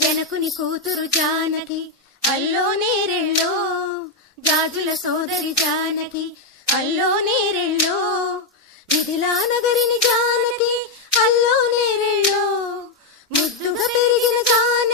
జనకుని కూతురు జానకి అల్లో నేరెళ్ళో, జాజుల సోదరి జానకి అల్లో నేరెళ్ళో, మిథిలా నగరిని జానకి అల్లో నేరెళ్ళో, ముద్దుగా పెరిగిన జానకి